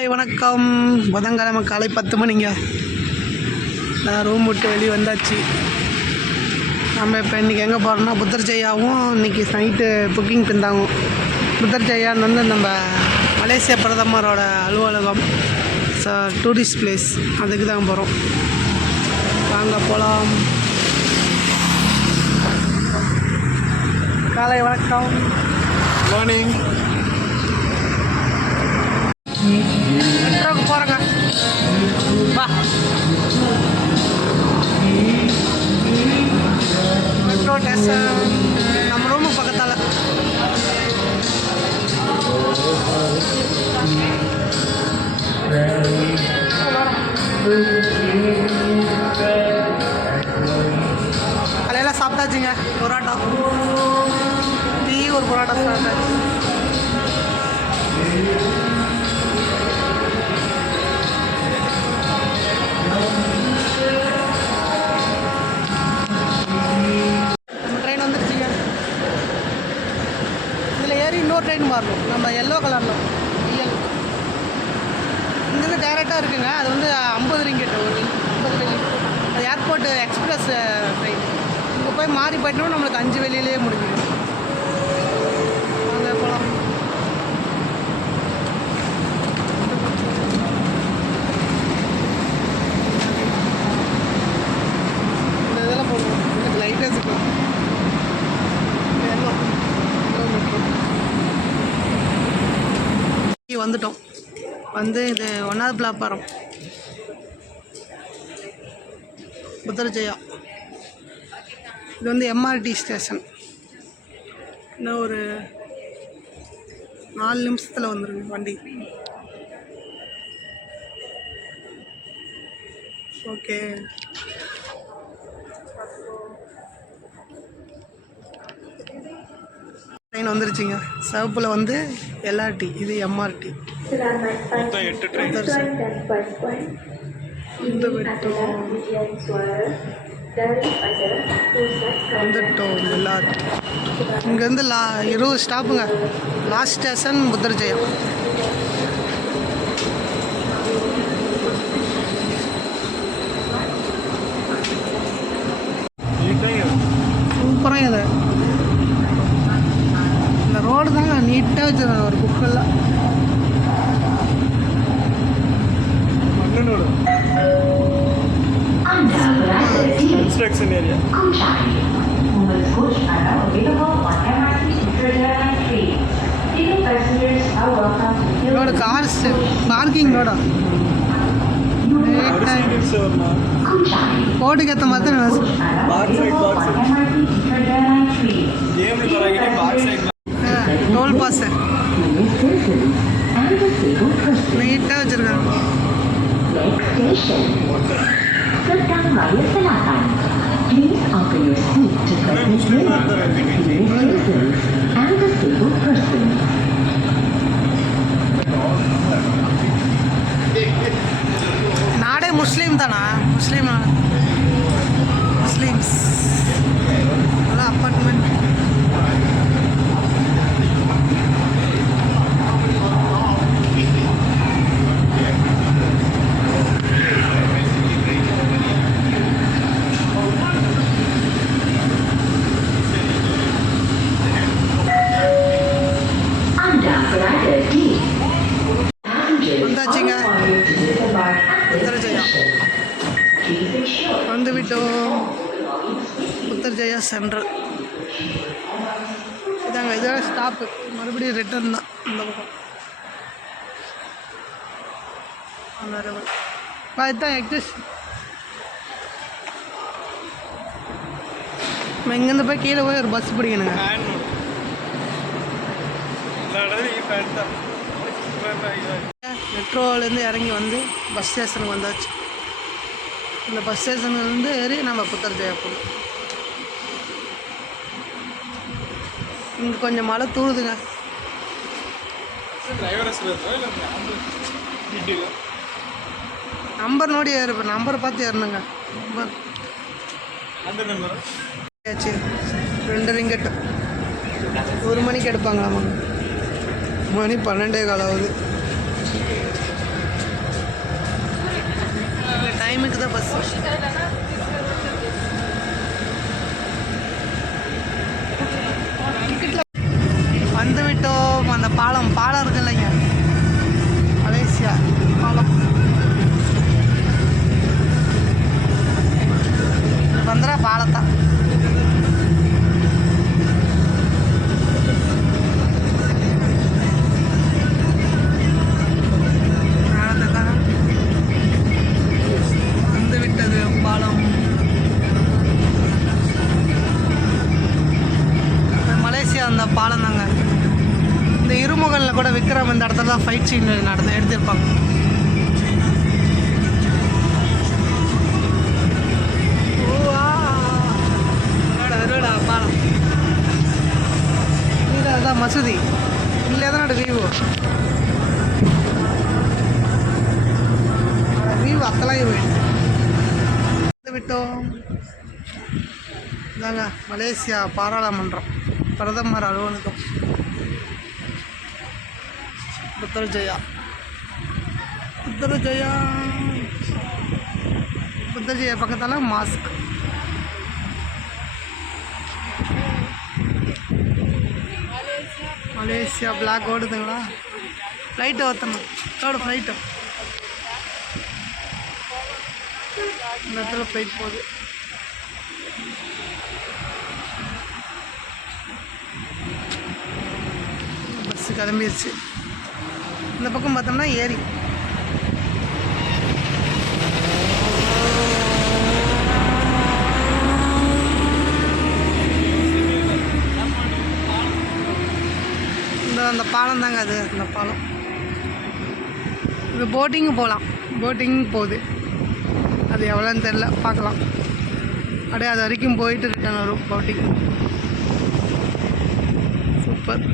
காலை வணக்கம். புதன்கிழமை காலை பத்து மணிங்க. நான் ரூம் விட்டு வெளியே வந்தாச்சு. நம்ம இப்போ இன்றைக்கி எங்கே போகிறோம்னா புத்தர் ஜெயாவும் இன்றைக்கி நைட்டு புக்கிங் தந்தாங்க. புத்தர் ஜெயான்னு வந்து நம்ம மலேசிய பிரதமரோட அலுவலகம் ஸோ டூரிஸ்ட் பிளேஸ் அதுக்கு தான் போகிறோம் வாங்க போகலாம் காலை வணக்கம். மார்னிங் மெட்ரோக்கு போகிறேங்க வா மெட்ரோ ஸ்டேஷன் வந்து ஐம்பது ரிங்கெட் ஒரு ஐம்பது ரிங்கெட் அது ஏர்போர்ட்டு எக்ஸ்பிரஸ் ட்ரெயின். இங்கே போய் மாறி போயிட்டோம் நம்மளுக்கு அஞ்சு வெளியிலேயே முடிஞ்சிடும். போகலாம் இந்த இதெல்லாம் போகணும் எனக்கு லைட்டாக வச்சுக்கலாம் வந்துட்டோம். வந்து இது ஒன்றாவது பிளாட்பாரம். புத்தர் ஜெயா இது வந்து எம்ஆர்டி ஸ்டேஷன் இன்னும் ஒரு நாலு நிமிஷத்தில் வந்துருங்க வண்டி. ஓகே. ட்ரெயின் வந்துருச்சுங்க. சிவப்பில் வந்து எல்ஆர்டி இது எம்ஆர்டி மொத்தம் எட்டு ட்ரெயின் Pusat வந்துட்டோம் எல்ஆர்டி இங்கேருந்து லா இருபது ஸ்டாப்புங்க. லாஸ்ட் ஸ்டேஷன் புத்தர் ஜெயம் சூப்பராக இது. இந்த ரோடு தாங்க நீட்டாக வச்சுருக்காங்க ஒரு புக்கெல்லாம் di construction area Kuchai. Mobil coach are available on MRT Central Line 3. Ticket passengers are welcome to road cars parking ரோடா Kuchai. கோட்டுக்கு ஏற்ற மாதிரி தான் Coach are Back side, available back on side. MRT Central Line 3. கேம் பரவாயில்லை box side toll pass Please citizens and disabled persons. நீட்டாக வச்சுருக்காங்க offer your seat to தான் senior citizens, and disabled persons. நாடே முஸ்லீம் தானா முஸ்லீம் முஸ்லீம்ஸ் அதான் apartment Anda berada di Passengers வந்தாச்சுங்க. are required to disembark at this Putrajaya station. Please ensure வந்து விட்டோம் புத்தர் Jaya central இதாங்க இதோட ஸ்டாப்பு மறுபடியும் ரிட்டர்ன் தான் இந்த பக்கம். Honorable. இதுதான் எக்ஸிஸ்ட் நம்ம இங்கேருந்து போய் கீழே போய் ஒரு பஸ் பிடிக்கணுங்க. மெட்ரோலேருந்து இறங்கி வந்து பஸ் ஸ்டேஷனுக்கு வந்தாச்சு. இந்த பஸ் ஸ்டேஷன்லேருந்து ஏறி நம்ம புத்தர் தேவைப்படும் இங்கே கொஞ்சம் மழை தூழுதுங்க நம்பர் நோடி ஏறு ನಂಬರ್ ನೋಡಿ பார்த்து ஏறணுங்க அந்த நம்பர் ரெண்டு ரிங்கெட் ஒரு மணிக்கு எடுப்பாங்களாமா? மணி பன்னெண்டே கால் ஆகுது. டைமுக்கு தான் பஸ் சீன் நடந்து எடுத்திருப்பாங்க. அதான் மசூதி. இல்லை தான் விவோ. விவோ அத்தலாம் போயிட்டு விட்டோம். இதாங்க மலேசியா பாராளுமன்றம். பிரதமர் அலுவலகம். புத்தர் ஜெயா புத்தர் ஜெயா பக்கத்தால் மாஸ்க் மலேசியா பிளாக் ஓடுதுங்களா ஃப்ளைட்டு ஓத்தணும் எவ்வளோ ஃப்ளைட்டு இந்த இடத்துல ஃப்ளைட் போகுது. பஸ்ஸு கிளம்பிடுச்சு இந்த பக்கம் பார்த்தோம்னா ஏரி. இந்த அந்த பாலம் தாங்க அது அந்த பாலம். இது போட்டிங்கு போகலாம். போட்டிங் போகுது. அது எவ்வளோன்னு தெரில பார்க்கலாம். அப்படியே அது வரைக்கும் போயிட்டு ரிட்டர்ன் வரும் போட்டிங் சூப்பர்.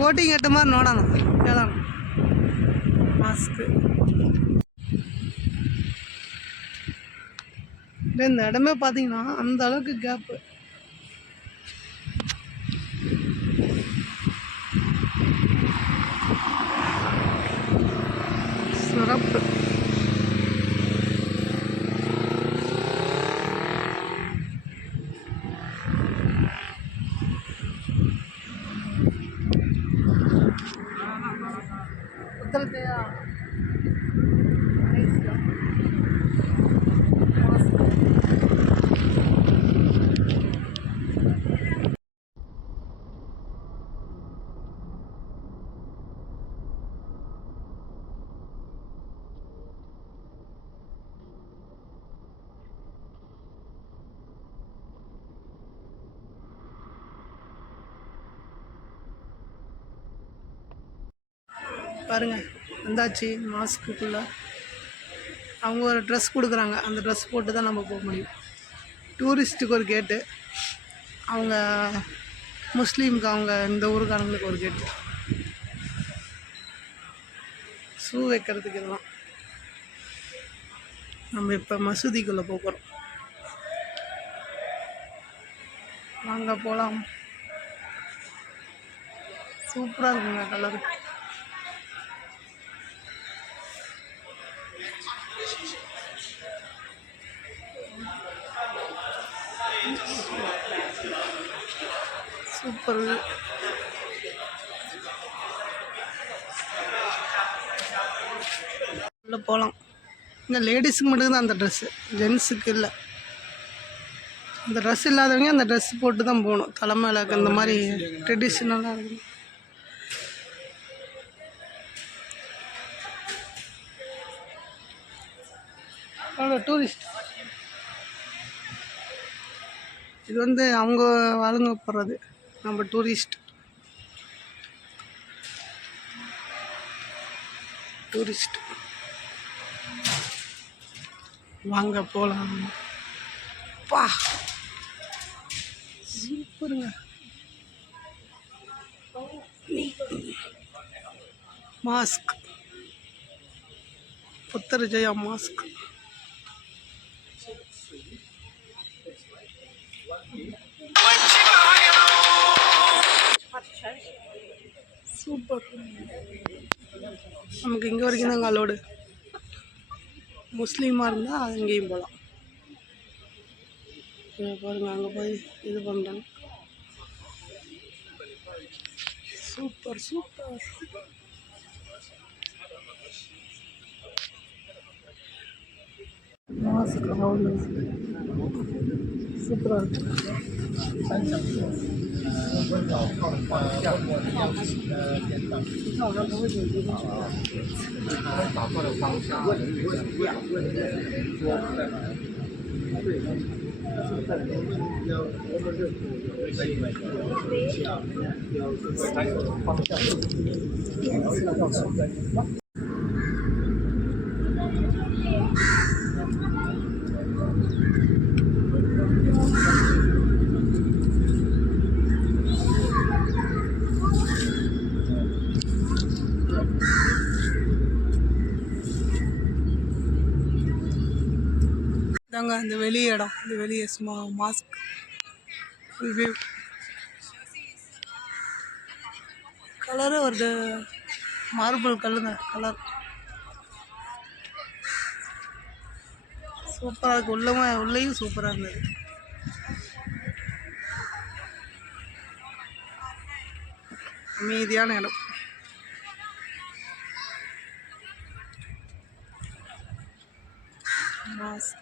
ಬೋಟಿಂಗ್ ಎಟ್ಟು ಮಾರು ನೋಡೋಣ ಹೇಳೋಣ மாஸ்க்கு இந்த இடமே பார்த்தீங்கன்னா அந்த அளவுக்கு கேப்பு பாருங்கள் வந்தாச்சு மாஸ்க்குள்ளே அவங்க ஒரு ட்ரெஸ் கொடுக்குறாங்க. அந்த ட்ரெஸ் போட்டு தான் நம்ம போக முடியும். டூரிஸ்ட்டுக்கு ஒரு கேட்டு அவங்க முஸ்லீமுக்கு அவங்க இந்த ஊருக்காரங்களுக்கு ஒரு கேட்டு ஷூ வைக்கிறதுக்கு இதெல்லாம். நம்ம இப்போ மசூதிக்குள்ளே போகிறோம் வாங்க போகலாம் சூப்பராக இருக்குங்க கலரு சூப்பர் உள்ளே போகலாம் இந்த லேடிஸுக்கு மட்டும்தான் அந்த ட்ரெஸ்ஸு ஜென்ஸுக்கு இல்லை. அந்த ட்ரெஸ் இல்லாதவங்க அந்த ட்ரெஸ் போட்டு தான் போகணும் தலைமையில் இந்த மாதிரி ட்ரெடிஷ்னலாக இருக்கும் அவ்வளோ டூரிஸ்ட் இது வந்து அவங்க வாழ்ந்து போடுறது நம்ம டூரிஸ்ட் டூரிஸ்ட் வாங்க போகலாம் பா. சூப்பருங்க. Mosque Putrajaya mosque super நமக்கு இங்கே வரைக்கும் தாங்க அலோடு முஸ்லீமாக இருந்தால் அங்கேயும் போகலாம் பாருங்க அங்கே போய் இது பண்ணுறாங்க சூப்பர் சூப்பர் மாஸ்க் அவ்வளோ சூப்பராக இருக்கு அங்கே அந்த வெளி இடம். இந்த வெளியே சும்மா மாஸ்க் வியூ கலரு ஒரு மார்பிள் கல்லுங்க கலர் சூப்பராக இருக்குது உள்ளமா உள்ளேயும் சூப்பராக இருந்தது. அமைதியான இடம். மாஸ்க்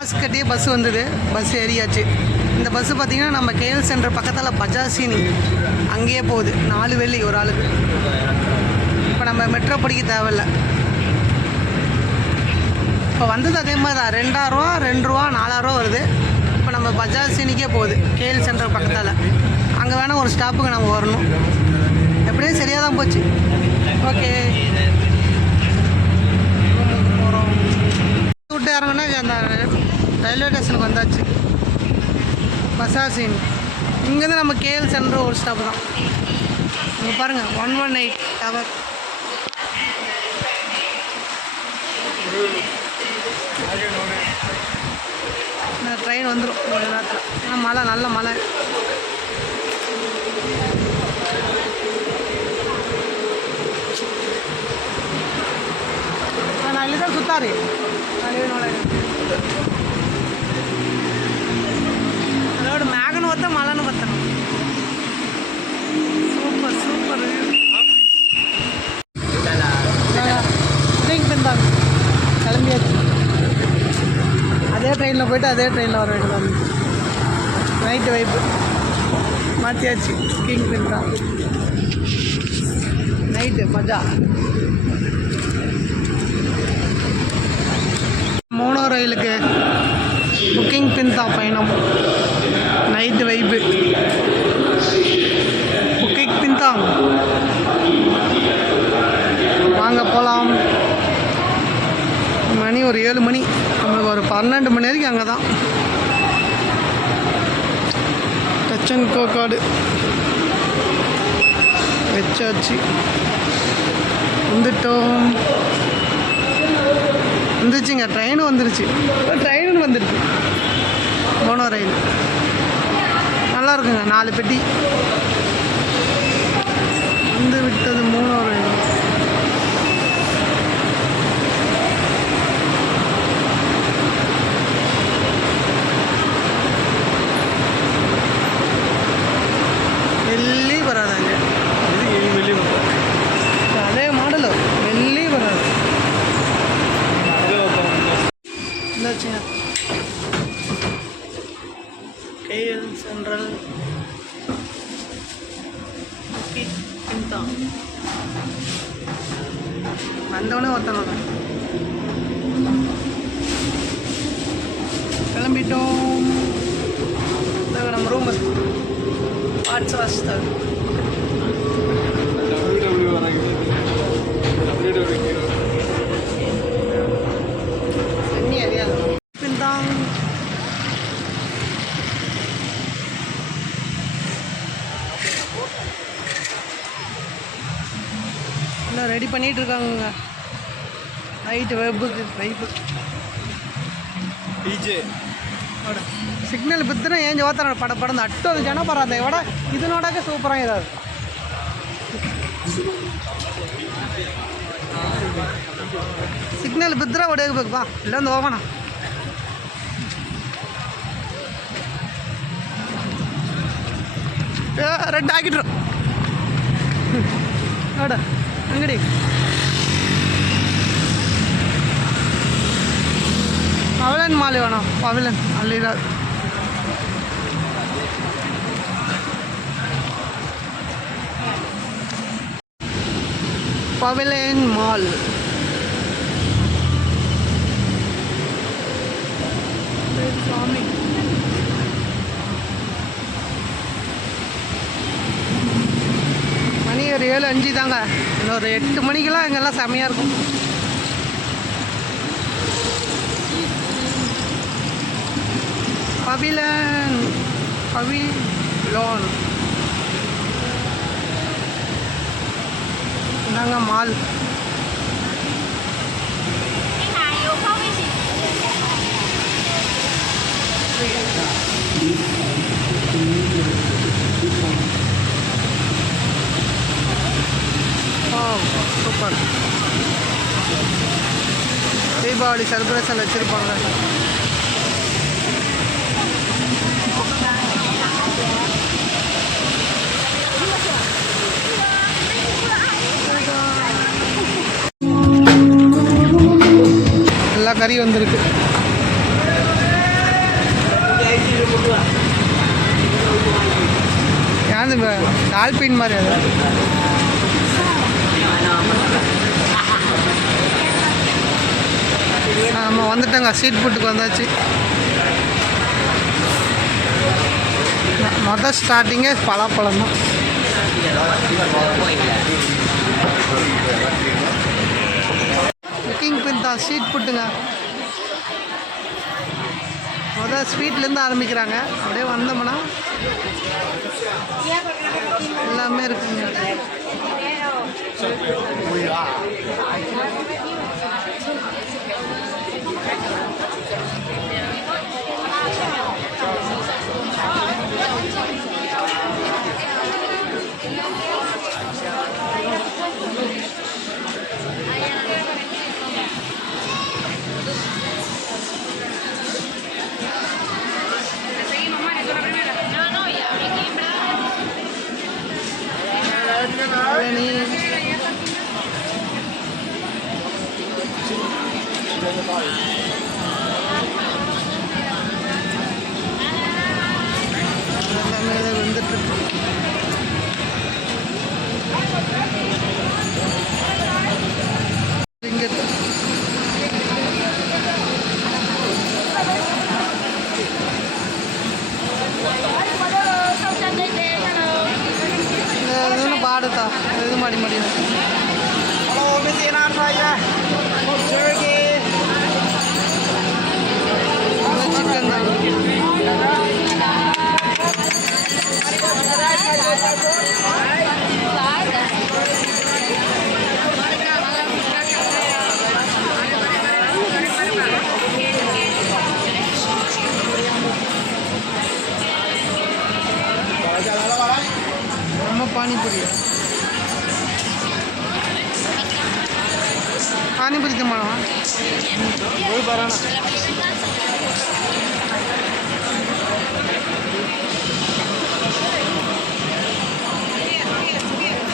பஸ் கட்டியே பஸ் வந்தது பஸ் ஏறியாச்சு இந்த பஸ்ஸு பார்த்தீங்கன்னா நம்ம கேஎல் சென்டர் பக்கத்தில் பஜாசினி அங்கேயே போகுது நாலு வெள்ளி ஒரு ஆளுக்கு இப்போ நம்ம மெட்ரோ படிக்க தேவையில்ல இப்போ வந்தது அதே மாதிரி தான் ரெண்டாயிரரூவா ரெண்டு ரூபா நாலாயிரரூவா வருது இப்போ நம்ம பஜாசினிக்கே போகுது கேஎல் சென்டர் பக்கத்தால் அங்கே வேணால் ஒரு ஸ்டாப்புக்கு நம்ம வரணும் எப்படியும் சரியாக தான் போச்சு ஓகே விட்டு இறங்குனா அந்த ரயில்வே ஸ்டேஷனுக்கு வந்தாச்சு. பசாசின் இங்கேருந்து நம்ம கேஎல் சென்ற ஒரு ஸ்டாப் தான். இங்கே பாருங்கள் one one eight tower train வந்துடும் ஒரு நேரத்தில். ஆனால் மழை நல்ல மழை. நான் இல்லை தான் சுத்தாரு. நான் போயிட்டு அதே ட்ரெயினில் வர வேண்டியதான் நைட்டு வைப்பு மாற்றியாச்சு கிங் பின் தான். நைட்டு மஜா. மோனோ ரயிலுக்கு புக்கிங் பின் தான் பயணம். நைட்டு வைப்பு புக்கிங் பின் தான். வாங்க போகலாம் மணி ஒரு ஏழு மணி. நம்மளுக்கு ஒரு பன்னெண்டு மணி வரைக்கும் அங்கே தான் டச் அண்ட் கோ கார்டு வச்சாச்சு. வந்துட்டோம். வந்துச்சுங்க ட்ரெயினும் வந்துருச்சு. ட்ரெயினும் வந்துருச்சு மோனோ ரயில். நல்லா இருக்குங்க நாலு பெட்டி. வந்து விட்டது மோனோ ரயில். மெல்லி வராதாங்க. இது மெல்லி அதே மாடலு மெல்லி வராது. என்னாச்சுங்க கேஎல் சென்ட்ரல் வந்தவொடனே ஒருத்தனோட பார்ட்ஸ் வாஷ் தான் டபிள்யூ வராங்க டபிள்யூ தண்ணி அறியாது பின்தான் இன்னும் ரெடி பண்ணிட்டு இருக்காங்க நைட்டு வெப்புக்கு வைப்பு டிஜே ನೋಡು ಸಿಗ್ನಲ್ ಬಿದ್ದರೆ ಏನು ಜೋತಾರ ನೋಡಿ ಪಡ ಪಡಂದು ಅಷ್ಟೊಂದು ಜನ ಬರೋದು ಇವಡ ಇದು ನೋಡೋಕೆ ಸೂಪರಾಗಿದೆ ಅದು ಸಿಗ್ನಲ್ ಬಿದ್ದರೆ ಹೊಡೆಯಬೇಕು ಬಾ ಇಲ್ಲೊಂದು ಹೋಗೋಣ ರೆಡ್ ಆಗಿಟ್ರು ನೋಡು ಅಂಗಡಿ பவலன் மாலை வேணும் பவலன் அல்லிரா பவலன் மால். சாமி. மணி ஒரு ஏழு அஞ்சு தாங்க. இன்னொரு எட்டு மணிக்கெல்லாம் இங்கெல்லாம் செம்மையாக இருக்கும். Pavilion. Pavilion. இந்தாங்க mall oh super Deepavali celebration வச்சுருப்பாங்க எல்லா கறியும் வந்திருக்கு. ஏன் டால்பின் மாதிரி அது. நம்ம வந்துட்டோங்க. சீட் ஃபுட்டுக்கு வந்தாச்சு. மொதல் ஸ்டார்டிங்கே பலாப்பழம் தான் குக்கிங் தான். ஸ்வீட் புட்டுங்க. மொதல் ஸ்வீட்லேருந்து ஆரம்பிக்கிறாங்க. அப்படியே வந்தோம்னா எல்லாமே இருக்குங்க. Seguimos, Mari, tú la primera. No, no, ya abrí quimbra. Vení. Thank. Panipuri. Panipuri திம்மாடா போய் பரவாயில்ல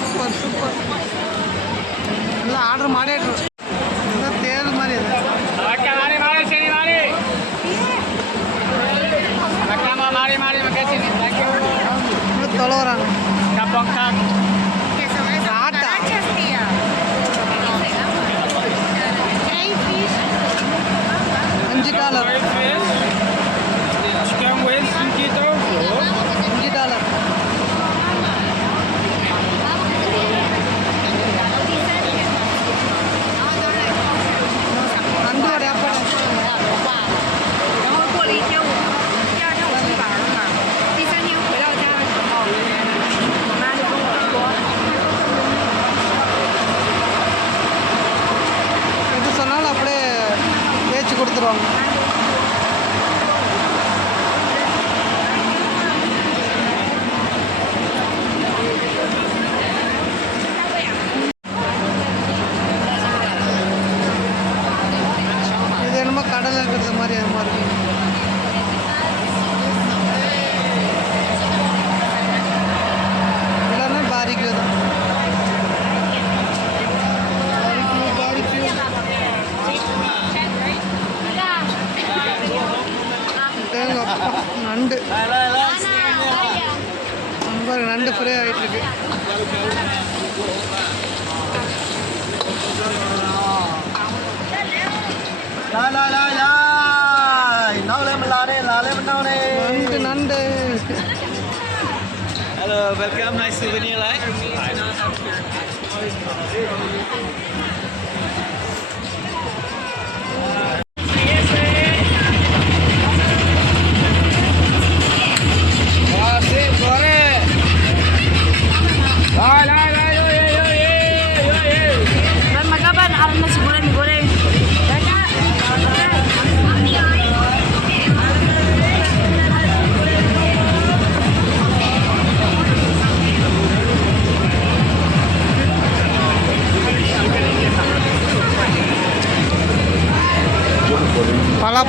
சூப்பர் சூப்பர். இல்லை ஆர்டர் மாடேட்ரு. அஞ்சு டாலர்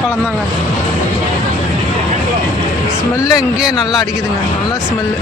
பழம் தாங்க ஸ்மெல்லு இங்கேயே நல்லா அடிக்குதுங்க. நல்லா ஸ்மெல்லு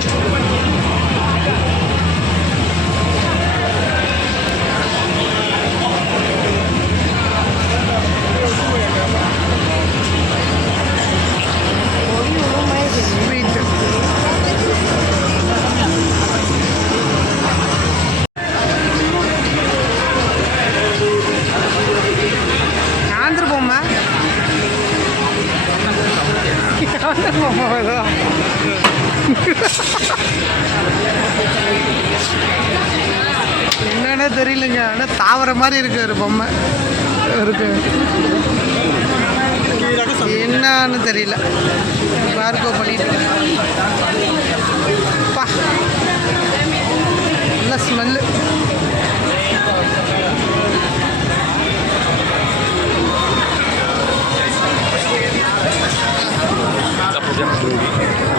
மாதிரி இருக்கு ஒரு பொம்மை. இருக்கு. என்னன்னு தெரியல. பார்க்கோ பண்ணிட்டு. நல்ல ஸ்மெல்லு. எல்லாமே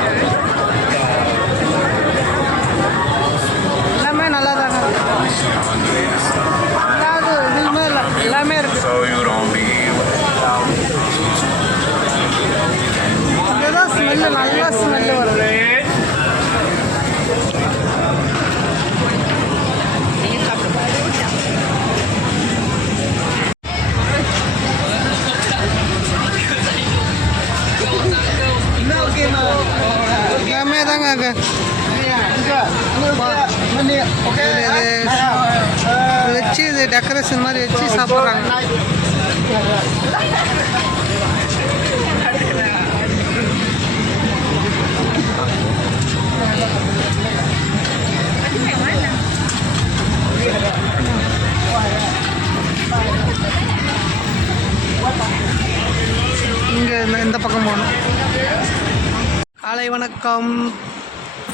காலை வணக்கம்.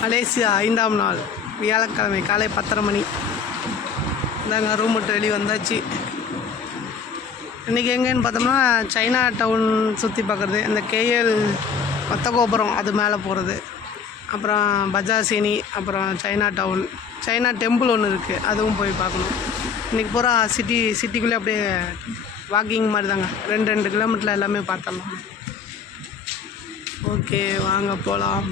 மலேசியா ஐந்தாம் நாள். வியாழக்கிழமை காலை பத்தரை மணி. இந்தாங்க ரூம் விட்டு வெளியே வந்தாச்சு. இன்றைக்கி எங்கேன்னு பார்த்தோம்னா சைனா டவுன் சுற்றி பார்க்குறது. இந்த கேஎல் மொத்த கோபுரம் அது மேலே போகிறது அப்புறம் பஜாசினி அப்புறம் சைனா டவுன் சைனா டெம்பிள் ஒன்று இருக்குது அதுவும் போய் பார்க்கணும். இன்றைக்கி பூரா சிட்டி சிட்டிக்குள்ளே அப்படியே வாக்கிங் மாதிரி தாங்க. ரெண்டு ரெண்டு கிலோமீட்டரில் எல்லாமே பார்த்தலாம் ஓகே வாங்க போகலாம்